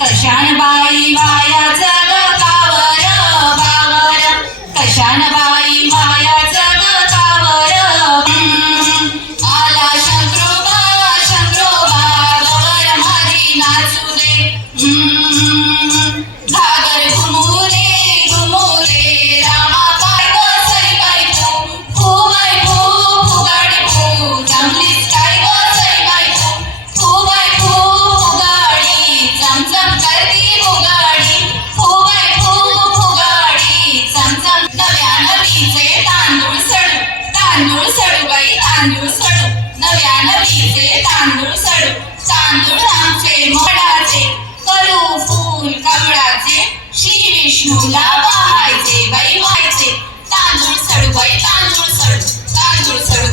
कशाण बाई बायाचा तांदूळ सडू. नव्या नदीचे तांदूळ सडू. तांदूळ आमचे मडाचे करू फूल कमळाचे श्री विष्णूला पाहायचे बाई व्हायचे तांदूळ सडू बाई तांदूळ सडू. तांदूळ सडू